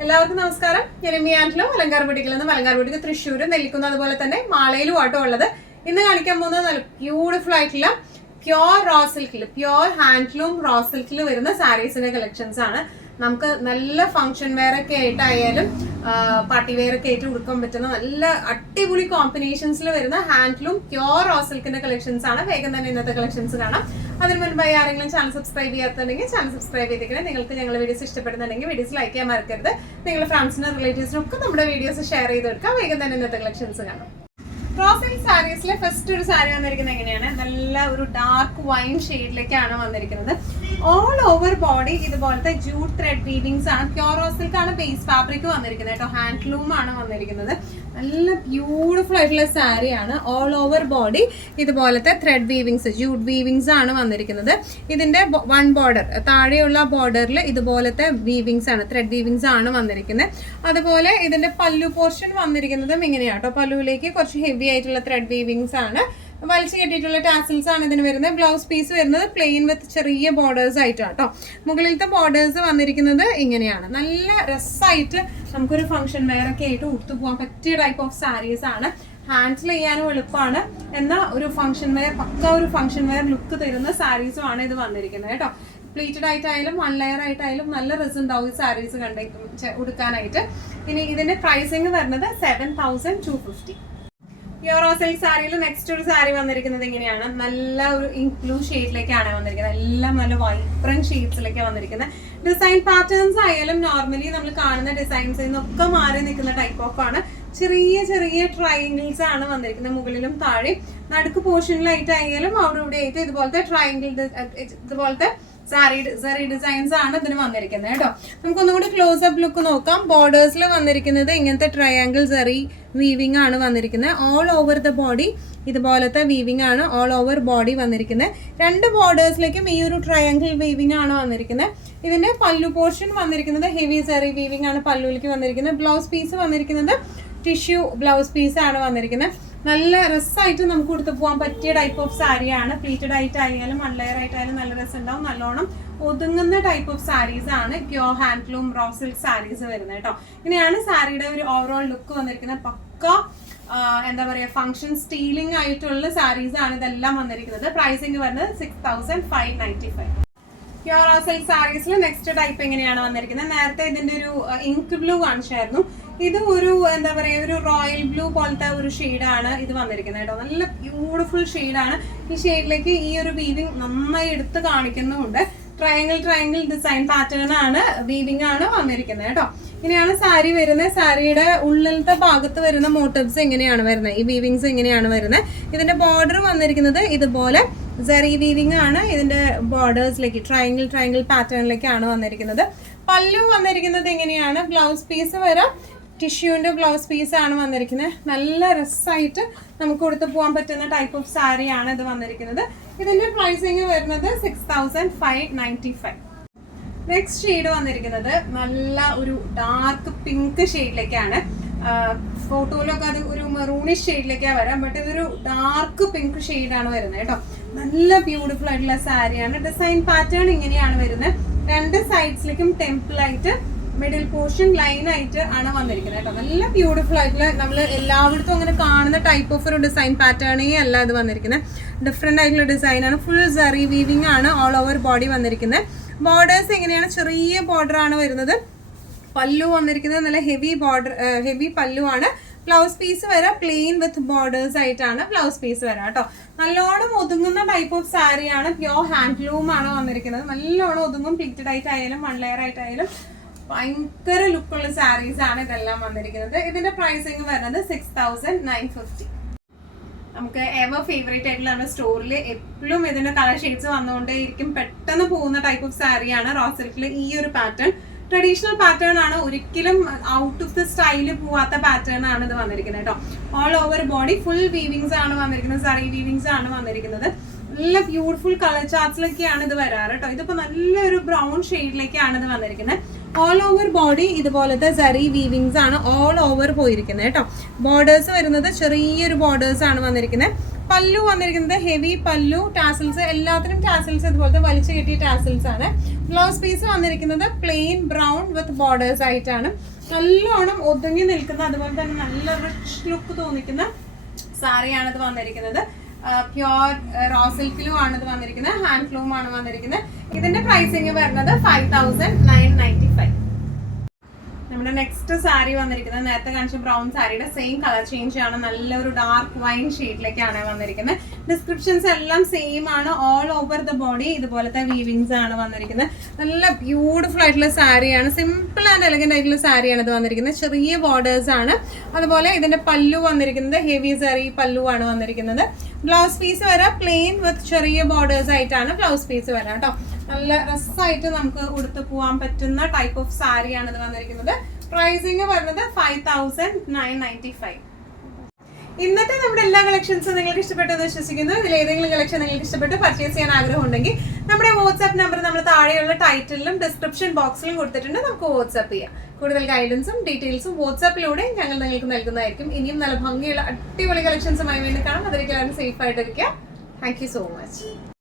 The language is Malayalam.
എല്ലാവർക്കും നമസ്കാരം. ഞാൻ എമ്മിയാൻറ്റിലും അലങ്കാർ ബുട്ടിക്കിൽ നിന്ന് അലങ്കാർ ബുട്ടിക്ക് തൃശ്ശൂർ നെല്ലിക്കുന്ന അതുപോലെ തന്നെ മാളയിലും ആട്ടോ ഉള്ളത്. ഇന്ന് കാണിക്കാൻ പോകുന്നത് നല്ല ബ്യൂട്ടിഫുൾ ആയിട്ടുള്ള പ്യോർ റോ സിൽക്കിൽ പ്യോർ ഹാൻഡ്ലൂം റോ സിൽക്കിൽ വരുന്ന സാരീസിന്റെ കളക്ഷൻസ് ആണ്. നമുക്ക് നല്ല ഫംഗ്ഷൻ വെയർ ഒക്കെ ആയിട്ടായാലും പാർട്ടി വെയർ ഒക്കെ ആയിട്ട് കൊടുക്കാൻ പറ്റുന്ന നല്ല അടിപൊളി കോമ്പിനേഷൻസിൽ വരുന്ന ഹാൻഡ്ലൂം പ്യോർ റോ സിൽക്കിന്റെ കളക്ഷൻസ് ആണ്. വേഗം തന്നെ ഇന്നത്തെ കളക്ഷൻസ് കാണാം. അതിന് മുൻപായി ആരെങ്കിലും ചാനൽ സബ്സ്ക്രൈബ് ചെയ്യാത്തുണ്ടെങ്കിൽ ചാനൽ സബ്സ്ക്രൈബ് ചെയ്തിരിക്കണം. നിങ്ങൾക്ക് ഞങ്ങളുടെ വീഡിയോസ് ഇഷ്ടപ്പെടുന്നുണ്ടെങ്കിൽ വീഡിയോസ് ലൈക്ക് ചെയ്യാൻ മറക്കരുത്. നിങ്ങളുടെ ഫ്രണ്ട്സിനും റിലേറ്റീവ്സിനും ഒക്കെ നമ്മുടെ വീഡിയോസ് ഷെയർ ചെയ്ത് കൊടുക്കാം. വേഗം തന്നെ ഇന്നത്തെ കളക്ഷൻസ് കാണാം. റോ സിൽക്ക് സാരീസിലെ ഫസ്റ്റ് ഒരു സാരി വന്നിരിക്കുന്നത് എങ്ങനെയാണ്? നല്ല ഒരു ഡാർക്ക് വൈൻ ഷെയ്ഡിലേക്കാണ് വന്നിരിക്കുന്നത്. ഓൾ ഓവർ ബോഡി ഇതുപോലത്തെ ജൂട്ട് ത്രെഡ് വീവിങ്സ് ആണ്. പ്യോർ റോ സിൽക്ക് ആണ് ബേസ് ഫാബ്രിക് വന്നിരിക്കുന്നത് കേട്ടോ. ഹാൻഡ്ലൂം ആണ് വന്നിരിക്കുന്നത്. നല്ല ബ്യൂട്ടിഫുൾ ആയിട്ടുള്ള സാരിയാണ്. ഓൾ ഓവർ ബോഡി ഇതുപോലത്തെ ത്രെഡ് വീവിങ്സ് ജൂട്ട് വീവിങ്സ് ആണ് വന്നിരിക്കുന്നത്. ഇതിന്റെ വൺ ബോർഡർ താഴെയുള്ള ബോർഡറിൽ ഇതുപോലത്തെ വീവിങ്സ് ആണ്, ത്രെഡ് വീവിങ്സ് ആണ് വന്നിരിക്കുന്നത്. അതുപോലെ ഇതിന്റെ പല്ലു പോർഷൻ വന്നിരിക്കുന്നതും ഇങ്ങനെയാട്ടോ. പല്ലുവിലേക്ക് കുറച്ച് ഹെവി ആയിട്ടുള്ള ത്രെഡ് വീവിങ്സ് ആണ്. വലിച്ചു കെട്ടിയിട്ടുള്ള ടാസിൽസ് ആണ് ഇതിന് വരുന്നത്. ബ്ലൗസ് പീസ് വരുന്നത് പ്ലെയിൻ വിത്ത് ചെറിയ ബോർഡേഴ്സ് ആയിട്ടാണ് കേട്ടോ. മുകളിലത്തെ ബോർഡേഴ്സ് വന്നിരിക്കുന്നത് ഇങ്ങനെയാണ്. നല്ല രസമായിട്ട് നമുക്കൊരു ഫംഗ്ഷൻ വെയർ ഒക്കെ ആയിട്ട് ഉടുത്തു പോകാൻ പറ്റിയ ടൈപ്പ് ഓഫ് സാരീസ് ആണ്. ഹാൻഡിൽ ചെയ്യാനും എളുപ്പമാണ്, എന്നാൽ ഒരു ഫംഗ്ഷൻ വെയർ പക്ക ഒരു ഫംഗ്ഷൻ വെയർ ലുക്ക് തരുന്ന സാരീസും ആണ് ഇത് വന്നിരിക്കുന്നത് കേട്ടോ. പ്ലീറ്റഡ് ആയിട്ടായാലും വൺ ലെയർ ആയിട്ടായാലും നല്ല റിസൾട്ട് ഉണ്ടാവും ഈ സാരീസ് ഉടുക്കാനായിട്ട്. ഇനി ഇതിന്റെ പ്രൈസിങ് വരുന്നത് 7250. പ്യോർ റോ സിൽക്ക് സാരിയിൽ നെക്സ്റ്റ് ഒരു സാരി വന്നിരിക്കുന്നത് ഇങ്ങനെയാണ്. നല്ല ഒരു ഇങ്ക് ബ്ലൂ ഷെയ്ഡിലേക്കാണ് വന്നിരിക്കുന്നത്. എല്ലാം നല്ല വൈബ്രന്റ് ഷെയ്ഡ്സിലേക്ക് വന്നിരിക്കുന്നത്. ഡിസൈൻ പാറ്റേൺസ് ആയാലും നോർമലി നമ്മൾ കാണുന്ന ഡിസൈൻസിൽ നിന്നൊക്കെ മാറി നിൽക്കുന്ന ടൈപ്പ് ഓഫ് ആണ്. ചെറിയ ചെറിയ ട്രയാങ്കിൾസ് ആണ് വന്നിരിക്കുന്നത് മുകളിലും താഴെ. നടുക്ക് പോർഷനിലായിട്ടായാലും അവിടെ ഇവിടെ ആയിട്ട് ഇതുപോലത്തെ ട്രയാങ്കിൾ ഇതുപോലത്തെ സാരി ഡിസൈൻസ് ആണ് ഇതിന് വന്നിരിക്കുന്നത് കേട്ടോ. നമുക്കൊന്നും കൂടി ക്ലോസ് അപ്പ് ലുക്ക് നോക്കാം. ബോർഡേഴ്സിൽ വന്നിരിക്കുന്നത് ഇങ്ങനത്തെ ട്രയാങ്കിൾ സെറി വീവിംഗ് ആണ് വന്നിരിക്കുന്നത്. ഓൾ ഓവർ ദ ബോഡി ഇതുപോലത്തെ വീവിംഗ് ആണ് ഓൾ ഓവർ ബോഡി വന്നിരിക്കുന്നത്. രണ്ട് ബോർഡേഴ്സിലേക്കും ഈ ഒരു ട്രയാങ്കിൾ വീവിംഗ് ആണ് വന്നിരിക്കുന്നത്. ഇതിന്റെ പല്ലു പോർഷൻ വന്നിരിക്കുന്നത് ഹെവി സെറി വീവിംഗ് ആണ് പല്ലുവിലേക്ക് വന്നിരിക്കുന്നത്. ബ്ലൗസ് പീസ് വന്നിരിക്കുന്നത് ടിഷ്യൂ ബ്ലൗസ് പീസ് ആണ് വന്നിരിക്കുന്നത്. നല്ല രസമായിട്ട് നമുക്ക് കൊടുത്തു പോകാൻ പറ്റിയ ടൈപ്പ് ഓഫ് സാരിയാണ്. പ്ലീറ്റഡ് ആയിട്ടായാലും വൺ ലെയർ ആയിട്ടായാലും നല്ല രസം ഉണ്ടാവും. നല്ലോണം ഒതുങ്ങുന്ന ടൈപ്പ് ഓഫ് സാരീസ് ആണ് pure handloom raw silk saris വരുന്നത് കേട്ടോ. ഇങ്ങനെയാണ് സാരിയുടെ ഒരു ഓവറോൾ ലുക്ക് വന്നിരിക്കുന്നത്. പക്ക എന്താ പറയുക ഫംഗ്ഷൻ സ്റ്റീലിംഗ് ആയിട്ടുള്ള സാരീസ് ആണ് ഇതെല്ലാം വന്നിരിക്കുന്നത്. പ്രൈസിങ് വരുന്നത് 6595. പ്യോർ റോ സിൽക്ക് സാരീസിൽ നെക്സ്റ്റ് ടൈപ്പ് എങ്ങനെയാണ് വന്നിരിക്കുന്നത്? നേരത്തെ ഇതിന്റെ ഒരു ഇങ്ക് ബ്ലൂ കാണിച്ചായിരുന്നു. ഇത് ഒരു എന്താ പറയുക ഒരു റോയൽ ബ്ലൂ പോലത്തെ ഒരു ഷെയ്ഡാണ് ഇത് വന്നിരിക്കുന്നത് കേട്ടോ. നല്ല ബ്യൂട്ടിഫുൾ ഷെയ്ഡാണ്. ഈ ഷെയ്ഡിലേക്ക് ഈ ഒരു വീവിങ് നന്നായി എടുത്ത് കാണിക്കുന്നുമുണ്ട്. ട്രയാങ്കിൾ ഡിസൈൻ പാറ്റേൺ ആണ്, വീവിംഗ് ആണ് വന്നിരിക്കുന്നത് കേട്ടോ. ഇങ്ങനെയാണ് സാരി വരുന്നത്. സാരിയുടെ ഉള്ളിലത്തെ ഭാഗത്ത് വരുന്ന മോട്ടീവ്സ് എങ്ങനെയാണ് വരുന്നത്, ഈ വീവിങ്സ് എങ്ങനെയാണ് വരുന്നത്. ഇതിന്റെ ബോർഡർ വന്നിരിക്കുന്നത് ഇതുപോലെ സെറി വീവിംഗ് ആണ്. ഇതിന്റെ ബോർഡേഴ്സിലേക്ക് ട്രയാങ്കിൾ പാറ്റേണിലേക്കാണ് വന്നിരിക്കുന്നത്. പല്ലു വന്നിരിക്കുന്നത് എങ്ങനെയാണ്? ബ്ലൗസ് പീസ് വരെ ടിഷ്യൂവിന്റെ ബ്ലൗസ് പീസ് ആണ് വന്നിരിക്കുന്നത്. നല്ല രസമായിട്ട് നമുക്ക് കൊടുത്തു പോകാൻ പറ്റുന്ന ടൈപ്പ് ഓഫ് സാരിയാണ് ഇത് വന്നിരിക്കുന്നത്. ഇതിന്റെ പ്രൈസിങ് വരുന്നത് 6595. നെക്സ്റ്റ് ഷെയ്ഡ് വന്നിരിക്കുന്നത് നല്ല ഒരു ഡാർക്ക് പിങ്ക് ഷെയ്ഡിലേക്കാണ്. ഫോട്ടോയിലൊക്കെ അത് ഒരു മെറൂണിഷ് ഷെയ്ഡിലേക്കാണ് വരാം, ബട്ട് ഇതൊരു ഡാർക്ക് പിങ്ക് ഷെയ്ഡാണ് വരുന്നത് കേട്ടോ. നല്ല ബ്യൂട്ടിഫുൾ ആയിട്ടുള്ള സാരിയാണ്. ഡിസൈൻ പാറ്റേൺ ഇങ്ങനെയാണ് വരുന്നത്. രണ്ട് സൈഡ്സിലേക്കും ടെമ്പിൾ ആയിട്ട് മിഡിൽ പോർഷൻ ലൈൻ ആയിട്ട് ആണ് വന്നിരിക്കുന്നത് കേട്ടോ. നല്ല ബ്യൂട്ടിഫുൾ ആയിട്ടുള്ള നമ്മൾ എല്ലായിടത്തും അങ്ങനെ കാണുന്ന ടൈപ്പ് ഓഫ് ഒരു ഡിസൈൻ പാറ്റേണേ അല്ല ഇത് വന്നിരിക്കുന്നത്. ഡിഫറെന്റ് ആയിട്ടുള്ള ഡിസൈൻ ആണ്. ഫുൾ സെറി വീവിംഗ് ആണ് ഓൾ ഓവർ ബോഡി വന്നിരിക്കുന്നത്. ബോർഡേഴ്സ് എങ്ങനെയാണ്? ചെറിയ ബോർഡർ ആണ് വരുന്നത്. പല്ലു വന്നിരിക്കുന്നത് നല്ല ഹെവി പല്ലു ആണ്. ബ്ലൗസ് പീസ് വരെ പ്ലെയിൻ വിത്ത് ബോർഡേഴ്സ് ആയിട്ടാണ് ബ്ലൗസ് പീസ് വരാം കേട്ടോ. നല്ലോണം ഒതുങ്ങുന്ന ടൈപ്പ് ഓഫ് സാരിയാണ്. പ്യോർ ഹാൻഡ്ലൂം ആണ് വന്നിരിക്കുന്നത്. നല്ലോണം ഒതുങ്ങും. പ്ലീറ്റഡ് ആയിട്ടായാലും വൺ ലെയർ ആയിട്ടായാലും ഭയങ്കര ലുക്കുള്ള സാരീസ് ആണ് ഇതെല്ലാം വന്നിരിക്കുന്നത്. ഇതിന്റെ പ്രൈസിങ് വരുന്നത് 6950. നമുക്ക് എവർ ഫേവറേറ്റ് ആയിട്ടുള്ള നമ്മുടെ സ്റ്റോറിൽ എപ്പോഴും ഇതിന്റെ കളർ ഷെയ്ഡ്സ് വന്നുകൊണ്ടേയിരിക്കും. പെട്ടെന്ന് പോകുന്ന ടൈപ്പ് ഓഫ് സാരിയാണ് റോ സിൽക്കിൽ ഈ ഒരു പാറ്റേൺ. ട്രഡീഷണൽ പാറ്റേൺ ആണ്. ഒരിക്കലും ഔട്ട് ഓഫ് ദ സ്റ്റൈല് പോവാത്ത പാറ്റേൺ ആണ് ഇത് വന്നിരിക്കുന്നത് കേട്ടോ. All over body full weavings ആണ് വന്നിരിക്കുന്നത്. സറി വീവിങ്സ് ആണ് വന്നിരിക്കുന്നത്. നല്ല ബ്യൂട്ടിഫുൾ കളർ ചാർട്ട്സിലൊക്കെയാണ് ഇത് വരാറ് കേട്ടോ. ഇതിപ്പോ നല്ലൊരു ബ്രൗൺ ഷെയ്ഡിലേക്കാണ് ഇത് വന്നിരിക്കുന്നത്. ഓൾ ഓവർ ബോഡി ഇതുപോലത്തെ സറി വീവിങ്സ് ആണ് ഓൾ ഓവർ പോയിരിക്കുന്നത് കേട്ടോ. ബോർഡേഴ്സ് വരുന്നത് ചെറിയൊരു ബോർഡേഴ്സ് ആണ് വന്നിരിക്കുന്നത്. പല്ലു വന്നിരിക്കുന്നത് ഹെവി പല്ലു. ടാസൽസ് എല്ലാത്തിനും ടാസൽസ് ഇതുപോലത്തെ വലിച്ചു കെട്ടിയ ടാസൽസ് ആണ്. ബ്ലൗസ് പീസ് വന്നിരിക്കുന്നത് പ്ലെയിൻ ബ്രൗൺ വിത്ത് ബോർഡേഴ്സ് ആയിട്ടാണ്. നല്ലോണം ഒതുങ്ങി നിൽക്കുന്ന അതുപോലെ തന്നെ നല്ല റിച്ച് ലുക്ക് തോന്നിക്കുന്ന സാരിയാണ് ഇത് വന്നിരിക്കുന്നത്. പ്യോർ റോ സിൽക്കിലും ആണ് ഇത് വന്നിരിക്കുന്നത്. ഹാൻഡ്ലൂം ആണ് വന്നിരിക്കുന്നത്. ഇതിന്റെ പ്രൈസിങ് വരുന്നത് 5995. നമ്മുടെ നെക്സ്റ്റ് സാരി വന്നിരിക്കുന്നത് നേരത്തെ കാണിച്ച ബ്രൗൺ സാരിയുടെ സെയിം കളർ ചേഞ്ച് ആണ്. നല്ലൊരു ഡാർക്ക് വൈൻ ഷെയ്ഡിലേക്കാണ് വന്നിരിക്കുന്നത്. ഡിസ്ക്രിപ്ഷൻസ് എല്ലാം സെയിം ആണ്. ഓൾ ഓവർ ദ ബോഡി ഇതുപോലത്തെ വീവിങ്സ് ആണ് വന്നിരിക്കുന്നത്. നല്ല ബ്യൂട്ടിഫുൾ ആയിട്ടുള്ള സാരിയാണ്. സിമ്പിൾ ആൻഡ് എലഗന്റ് ആയിട്ടുള്ള സാരിയാണ് ഇത് വന്നിരിക്കുന്നത്. ചെറിയ ബോർഡേഴ്സ് ആണ്. അതുപോലെ ഇതിന്റെ പല്ലു വന്നിരിക്കുന്നത് ഹെവി സാരി പല്ലു ആണ് വന്നിരിക്കുന്നത്. ബ്ലൗസ് പീസ് വരാം പ്ലെയിൻ വിത്ത് ചെറിയ ബോർഡേഴ്സ് ആയിട്ടാണ് ബ്ലൗസ് പീസ് വരാം കേട്ടോ. നല്ല രസമായിട്ട് നമുക്ക് ഉടുത്ത് പോകാൻ പറ്റുന്ന ടൈപ്പ് ഓഫ് സാരിയാണ് ഇത് വന്നിരിക്കുന്നത്. പ്രൈസിങ് വരുന്നത് 5995. ഇന്നത്തെ നമ്മുടെ എല്ലാ കളക്ഷൻസും നിങ്ങൾക്ക് ഇഷ്ടപ്പെട്ടെന്ന് വിശ്വസിക്കുന്നു. ഇതിൽ ഏതെങ്കിലും കളക്ഷൻ നിങ്ങൾക്ക് ഇഷ്ടപ്പെട്ട് പർച്ചേസ് ചെയ്യാൻ ആഗ്രഹം ഉണ്ടെങ്കിൽ നമ്മുടെ വാട്സ്ആപ്പ് നമ്പർ നമ്മൾ താഴെയുള്ള ടൈറ്റിലും ഡിസ്ക്രിപ്ഷൻ ബോക്സിലും കൊടുത്തിട്ടുണ്ട്. നമുക്ക് വാട്സ്ആപ്പ് ചെയ്യാം. കൂടുതൽ ഗൈഡൻസും ഡീറ്റെയിൽസും വാട്സ്ആപ്പിലൂടെ ഞങ്ങൾ നിങ്ങൾക്ക് നൽകുന്നതായിരിക്കും. ഇനിയും നല്ല ഭംഗിയുള്ള അടിപൊളി കളക്ഷൻസുമായി വേണ്ടി കാണാം. അതിലേക്ക് എല്ലാവരും സേഫ് ആയിട്ടിരിക്കുക. Thank you so much.